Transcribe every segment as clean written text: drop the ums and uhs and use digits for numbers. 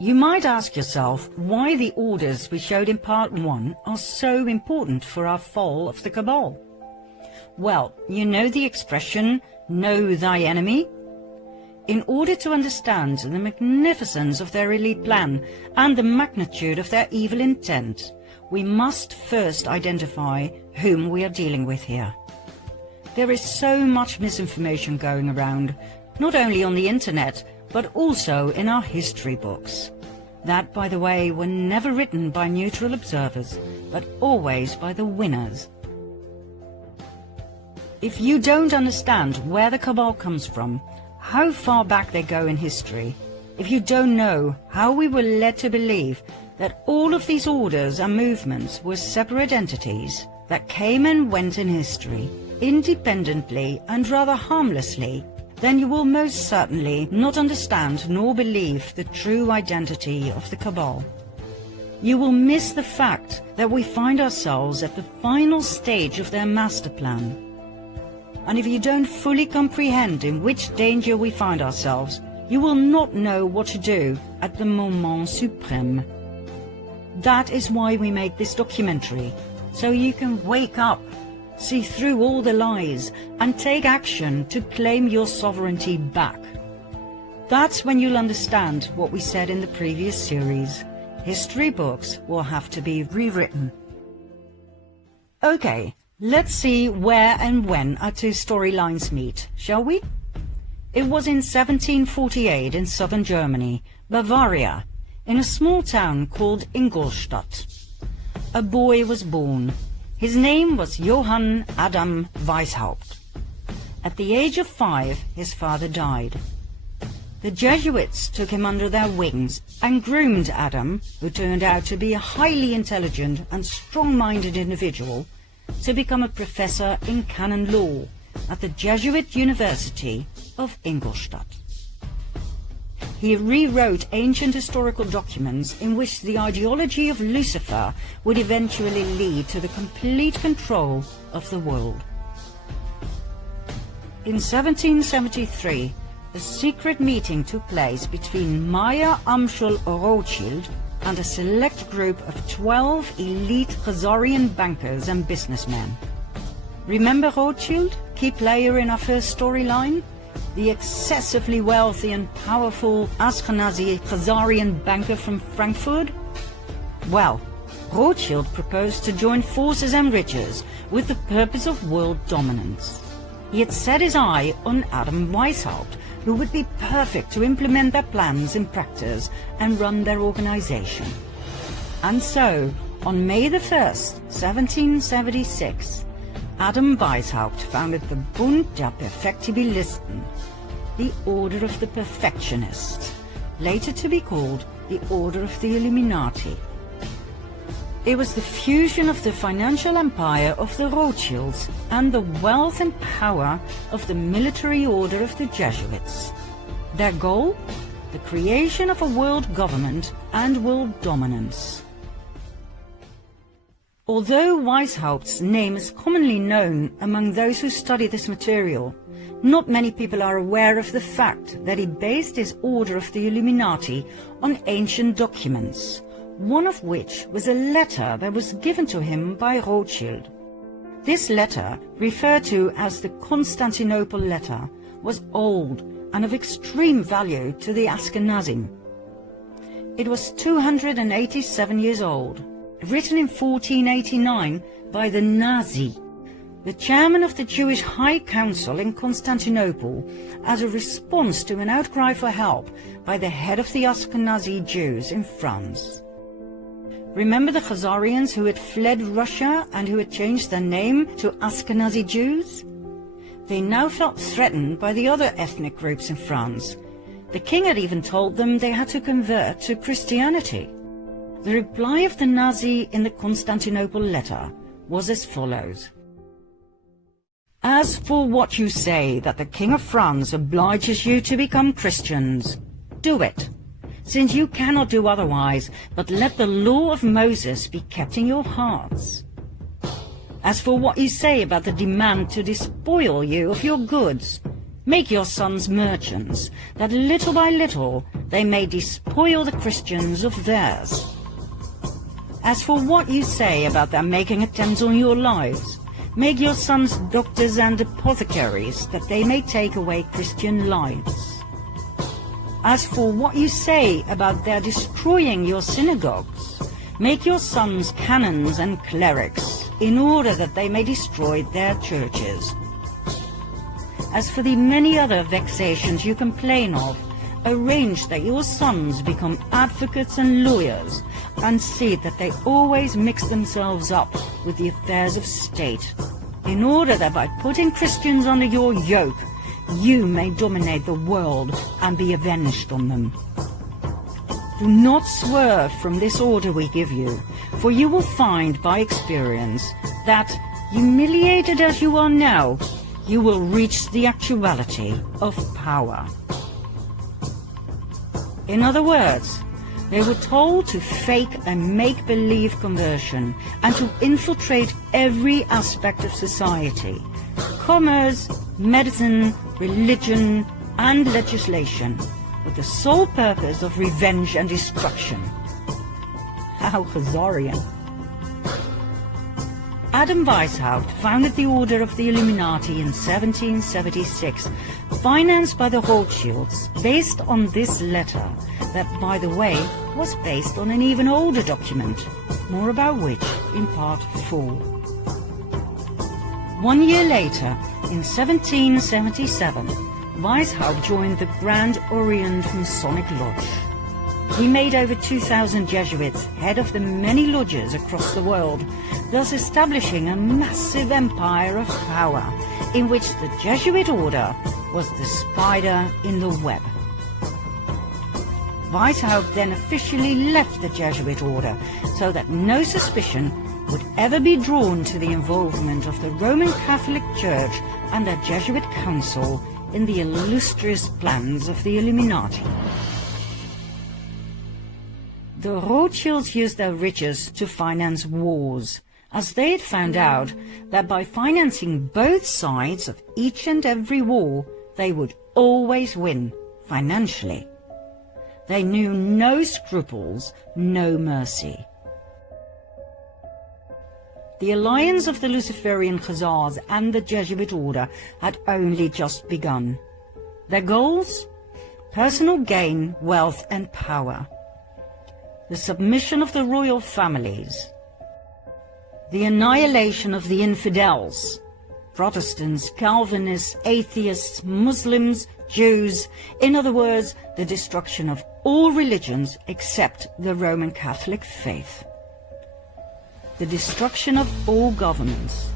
You might ask yourself why the orders we showed in part 1 are so important for our fall of the Cabal. Well, you know the expression, know thy enemy? In order to understand the magnificence of their elite plan and the magnitude of their evil intent, we must first identify whom we are dealing with here. There is so much misinformation going around, not only on the internet, but also in our history books. That, by the way, were never written by neutral observers, but always by the winners. If you don't understand where the Cabal comes from, how far back they go in history, if you don't know how we were led to believe that all of these orders and movements were separate entities that came and went in history, independently and rather harmlessly, then you will most certainly not understand nor believe the true identity of the Cabal. You will miss the fact that we find ourselves at the final stage of their master plan. And if you don't fully comprehend in which danger we find ourselves, you will not know what to do at the moment suprême. That is why we make this documentary, so you can wake up, see through all the lies, and take action to claim your sovereignty back. That's when you'll understand what we said in the previous series. History books will have to be rewritten. Okay, let's see where and when our two storylines meet, shall we? It was in 1748 in southern Germany, Bavaria, in a small town called Ingolstadt. A boy was born. His name was Johann Adam Weishaupt. At the age of 5, his father died. The Jesuits took him under their wings and groomed Adam, who turned out to be a highly intelligent and strong-minded individual, to become a professor in canon law at the Jesuit University of Ingolstadt. He rewrote ancient historical documents in which the ideology of Lucifer would eventually lead to the complete control of the world. In 1773, a secret meeting took place between Meyer Amschel Rothschild and a select group of 12 elite Khazarian bankers and businessmen. Remember Rothschild, key player in our first storyline? The excessively wealthy and powerful Ashkenazi Khazarian banker from Frankfurt? Well, Rothschild proposed to join forces and riches with the purpose of world dominance. He had set his eye on Adam Weishaupt, who would be perfect to implement their plans in practice and run their organization. And so, on May the 1st, 1776, Adam Weishaupt founded the Bund der Perfektibilisten, the Order of the Perfectionists, later to be called the Order of the Illuminati. It was the fusion of the financial empire of the Rothschilds and the wealth and power of the military order of the Jesuits. Their goal? The creation of a world government and world dominance. Although Weishaupt's name is commonly known among those who study this material, not many people are aware of the fact that he based his Order of the Illuminati on ancient documents, one of which was a letter that was given to him by Rothschild. This letter, referred to as the Constantinople letter, was old and of extreme value to the Ashkenazim. It was 287 years old, written in 1489 by the Nazi, the chairman of the Jewish High Council in Constantinople, as a response to an outcry for help by the head of the Ashkenazi Jews in France. Remember the Khazarians who had fled Russia and who had changed their name to Ashkenazi Jews? They now felt threatened by the other ethnic groups in France. The king had even told them they had to convert to Christianity. The reply of the Nazi in the Constantinople letter was as follows. As for what you say that the King of France obliges you to become Christians, do it. since you cannot do otherwise but let the law of Moses be kept in your hearts. As for what you say about the demand to despoil you of your goods, make your sons merchants, that little by little they may despoil the Christians of theirs. As for what you say about their making attempts on your lives, make your sons doctors and apothecaries, that they may take away Christian lives. As for what you say about their destroying your synagogues, make your sons canons and clerics, in order that they may destroy their churches. As for the many other vexations you complain of, arrange that your sons become advocates and lawyers, and see that they always mix themselves up with the affairs of state, in order that by putting Christians under your yoke, you may dominate the world and be avenged on them. Do not swerve from this order we give you, for you will find by experience that, humiliated as you are now, you will reach the actuality of power. In other words, they were told to fake a make-believe conversion and to infiltrate every aspect of society: commerce, medicine, religion, and legislation, with the sole purpose of revenge and destruction. How Khazarian! Adam Weishaupt founded the Order of the Illuminati in 1776, financed by the Rothschilds, based on this letter, that, by the way, was based on an even older document, more about which in part 4. 1 year later, in 1777, Weishaupt joined the Grand Orient Masonic Lodge. He made over 2,000 Jesuits head of the many lodges across the world, thus establishing a massive empire of power, in which the Jesuit order was the spider in the web. Weishaupt then officially left the Jesuit order, so that no suspicion would ever be drawn to the involvement of the Roman Catholic Church and their Jesuit council in the illustrious plans of the Illuminati. The Rothschilds used their riches to finance wars, as they had found out that by financing both sides of each and every war, they would always win financially. They knew no scruples, no mercy. The alliance of the Luciferian Khazars and the Jesuit order had only just begun. Their goals? Personal gain, wealth and power. The submission of the royal families. The annihilation of the infidels. Protestants, Calvinists, atheists, Muslims, Jews, in other words, the destruction of all religions except the Roman Catholic faith. The destruction of all governments,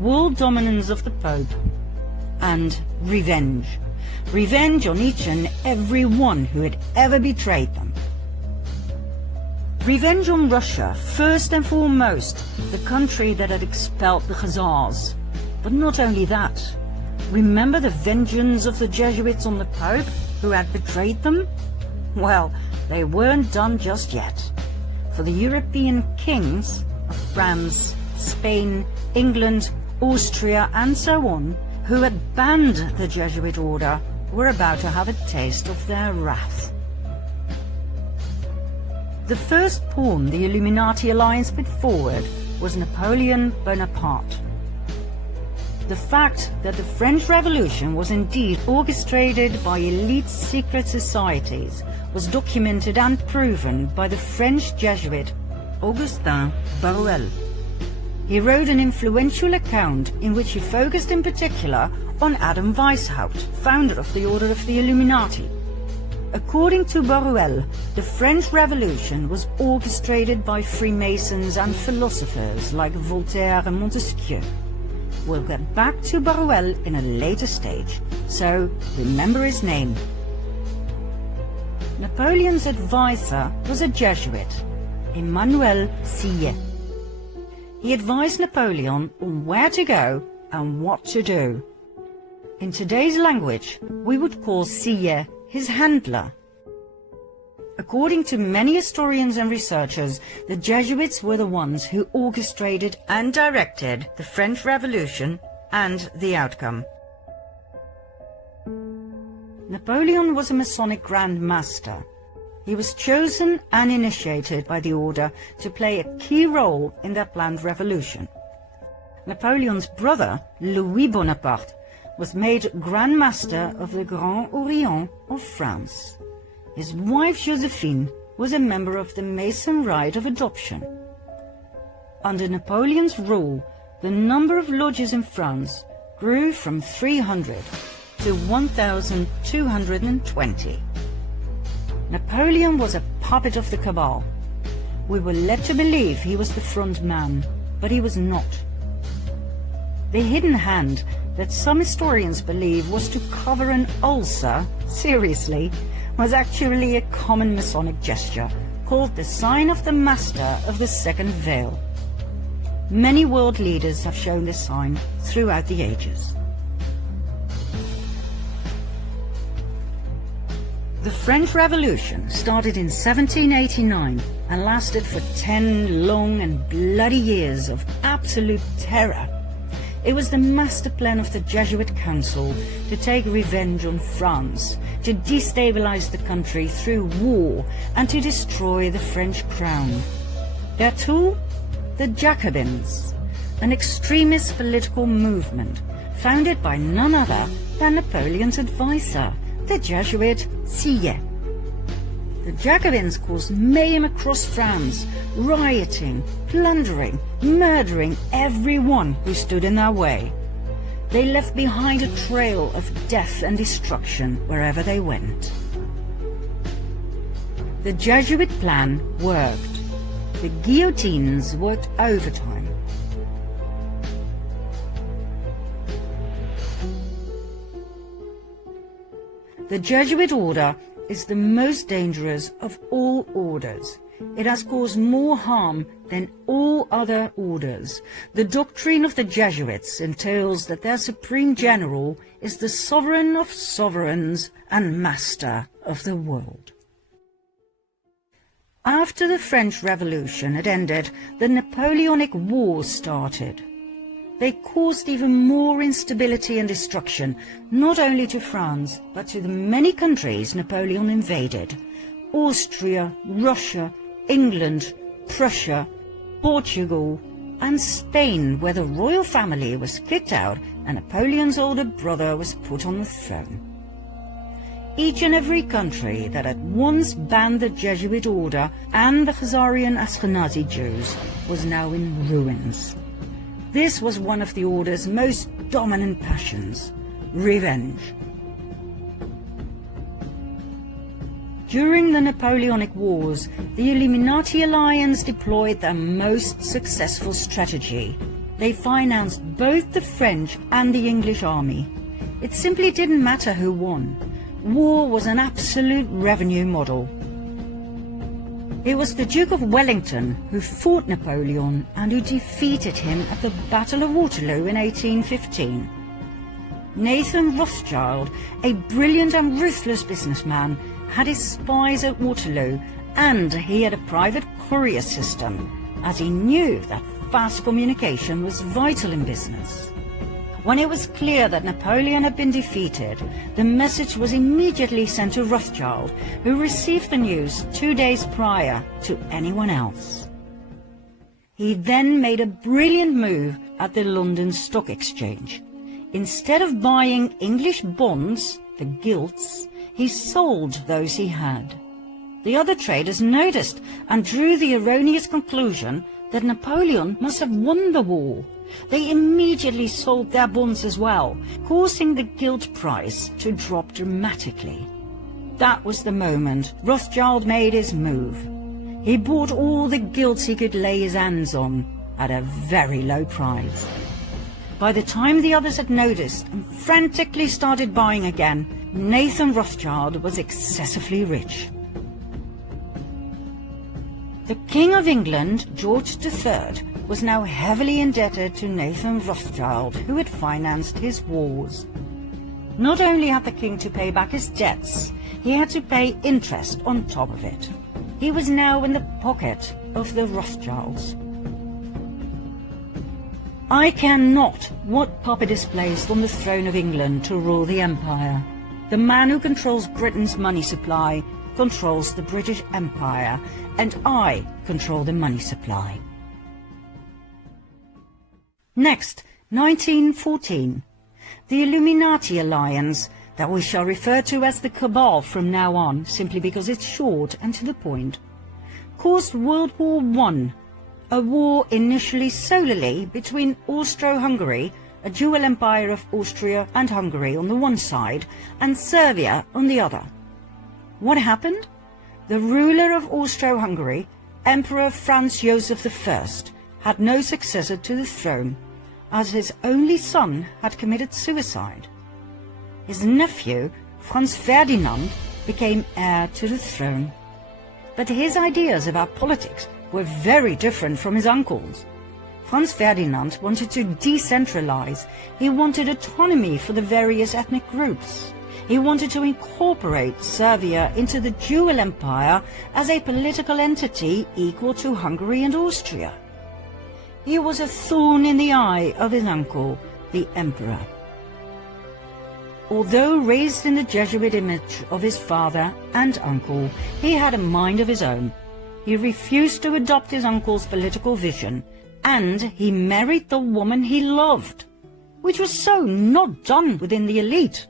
world dominance of the Pope, and revenge. Revenge on each and every one who had ever betrayed them. Revenge on Russia, first and foremost, the country that had expelled the Khazars. But not only that. Remember the vengeance of the Jesuits on the Pope, who had betrayed them? Well, they weren't done just yet. For the European kings of France, Spain, England, Austria, and so on, who had banned the Jesuit order, were about to have a taste of their wrath. The first pawn the Illuminati alliance put forward was Napoleon Bonaparte. The fact that the French Revolution was indeed orchestrated by elite secret societies was documented and proven by the French Jesuit Augustin Barruel. He wrote an influential account in which he focused in particular on Adam Weishaupt, founder of the Order of the Illuminati. According to Barruel, the French Revolution was orchestrated by Freemasons and philosophers like Voltaire and Montesquieu. We'll get back to Barruel in a later stage, so remember his name. Napoleon's advisor was a Jesuit, Emmanuel Sillet. He advised Napoleon on where to go and what to do. In today's language, we would call Sillet his handler. According to many historians and researchers, the Jesuits were the ones who orchestrated and directed the French Revolution and the outcome. Napoleon was a Masonic Grand Master. He was chosen and initiated by the order to play a key role in their planned revolution. Napoleon's brother, Louis Bonaparte, was made Grand Master of the Grand Orient of France. His wife Josephine was a member of the Mason Rite of Adoption. Under Napoleon's rule, the number of lodges in France grew from 300 to 1,220. Napoleon was a puppet of the Cabal. We were led to believe he was the front man, but he was not. The hidden hand that some historians believe was to cover an ulcer, seriously, was actually a common Masonic gesture called the Sign of the Master of the Second Veil. Many world leaders have shown this sign throughout the ages. The French Revolution started in 1789 and lasted for 10 long and bloody years of absolute terror. It was the master plan of the Jesuit Council to take revenge on France, to destabilize the country through war, and to destroy the French crown. Their tool? The Jacobins, an extremist political movement founded by none other than Napoleon's advisor, the Jesuit Sieyès. The Jacobins caused mayhem across France, rioting, plundering, murdering everyone who stood in their way. They left behind a trail of death and destruction wherever they went. The Jesuit plan worked. The guillotines worked overtime. The Jesuit order is the most dangerous of all orders. It has caused more harm than all other orders. The doctrine of the Jesuits entails that their supreme general is the sovereign of sovereigns and master of the world. After the French Revolution had ended, the Napoleonic Wars started. They caused even more instability and destruction, not only to France, but to the many countries Napoleon invaded: Austria, Russia, England, Prussia, Portugal, and Spain, where the royal family was kicked out and Napoleon's older brother was put on the throne. Each and every country that had once banned the Jesuit order and the Khazarian Ashkenazi Jews was now in ruins. This was one of the order's most dominant passions: revenge. During the Napoleonic Wars, the Illuminati alliance deployed their most successful strategy. They financed both the French and the English army. It simply didn't matter who won. War was an absolute revenue model. It was the Duke of Wellington who fought Napoleon and who defeated him at the Battle of Waterloo in 1815. Nathan Rothschild, a brilliant and ruthless businessman, had his spies at Waterloo, and he had a private courier system, as he knew that fast communication was vital in business. When it was clear that Napoleon had been defeated, the message was immediately sent to Rothschild, who received the news 2 days prior to anyone else. He then made a brilliant move at the London Stock Exchange. Instead of buying English bonds, the gilts, he sold those he had. The other traders noticed and drew the erroneous conclusion that Napoleon must have won the war. They immediately sold their bonds as well, causing the gilt price to drop dramatically. That was the moment Rothschild made his move. He bought all the gilts he could lay his hands on at a very low price. By the time the others had noticed and frantically started buying again, Nathan Rothschild was excessively rich. The King of England, George III, was now heavily indebted to Nathan Rothschild, who had financed his wars. Not only had the king to pay back his debts, he had to pay interest on top of it. He was now in the pocket of the Rothschilds. I care not what puppet is placed on the throne of England to rule the empire. The man who controls Britain's money supply controls the British Empire, and I control the money supply. Next, 1914. The Illuminati alliance, that we shall refer to as the Cabal from now on, simply because it's short and to the point, caused World War I, a war initially solely between Austro-Hungary, a dual empire of Austria and Hungary on the one side, and Serbia on the other. What happened? The ruler of Austro-Hungary, Emperor Franz Joseph I, had no successor to the throne, as his only son had committed suicide. His nephew, Franz Ferdinand, became heir to the throne. But his ideas about politics were very different from his uncle's. Franz Ferdinand wanted to decentralize. He wanted autonomy for the various ethnic groups. He wanted to incorporate Serbia into the dual empire as a political entity equal to Hungary and Austria. He was a thorn in the eye of his uncle, the emperor. Although raised in the Jesuit image of his father and uncle, he had a mind of his own. He refused to adopt his uncle's political vision, and he married the woman he loved, which was so not done within the elite.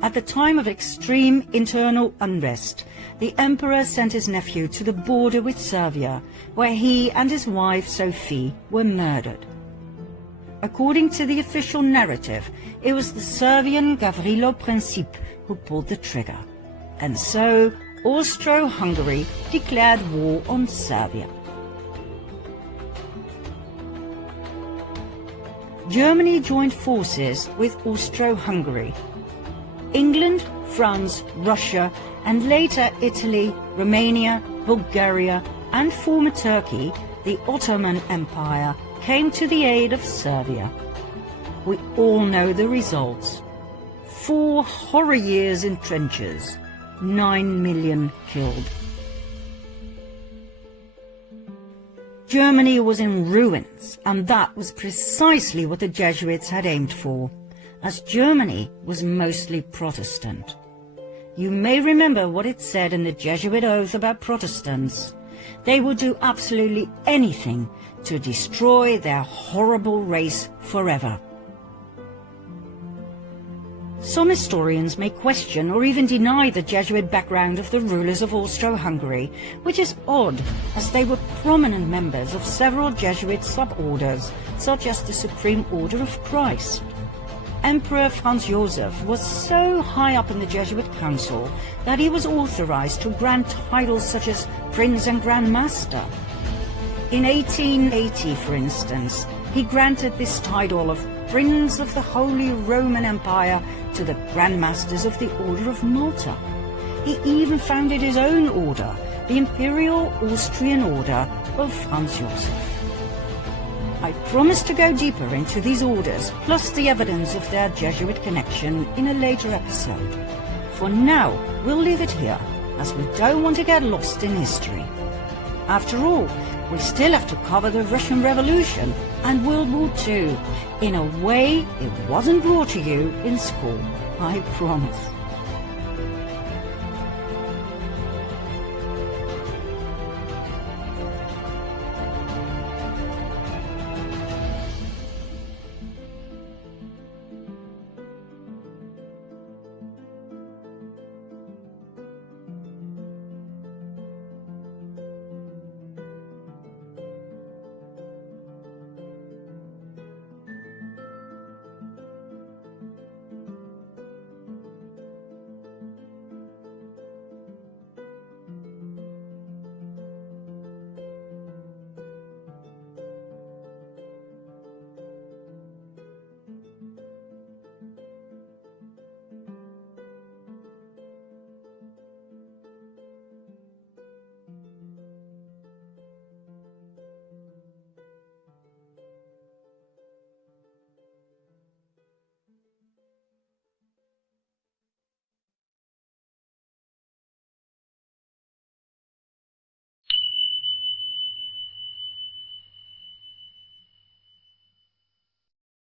At the time of extreme internal unrest, the emperor sent his nephew to the border with Serbia, where he and his wife Sophie were murdered. According to the official narrative, it was the Serbian Gavrilo Princip who pulled the trigger, and so Austro-Hungary declared war on Serbia. Germany joined forces with Austro-Hungary. England, France, Russia, and later Italy, Romania, Bulgaria, and former Turkey, the Ottoman Empire, came to the aid of Serbia. We all know the results. 4 horror years in trenches, 9 million killed. Germany was in ruins, and that was precisely what the Jesuits had aimed for, as Germany was mostly Protestant. You may remember what it said in the Jesuit oath about Protestants. They would do absolutely anything to destroy their horrible race forever. Some historians may question or even deny the Jesuit background of the rulers of Austro-Hungary, which is odd, as they were prominent members of several Jesuit suborders, such as the Supreme Order of Christ. Emperor Franz Joseph was so high up in the Jesuit council that he was authorized to grant titles such as Prince and Grand Master. In 1880, for instance, he granted this title of Prince of the Holy Roman Empire to the Grand Masters of the Order of Malta. He even founded his own order, the Imperial Austrian Order of Franz Joseph. I promise to go deeper into these orders, plus the evidence of their Jesuit connection, in a later episode. For now, we'll leave it here, as we don't want to get lost in history. After all, we still have to cover the Russian Revolution and World War II in a way it wasn't brought to you in school, I promise.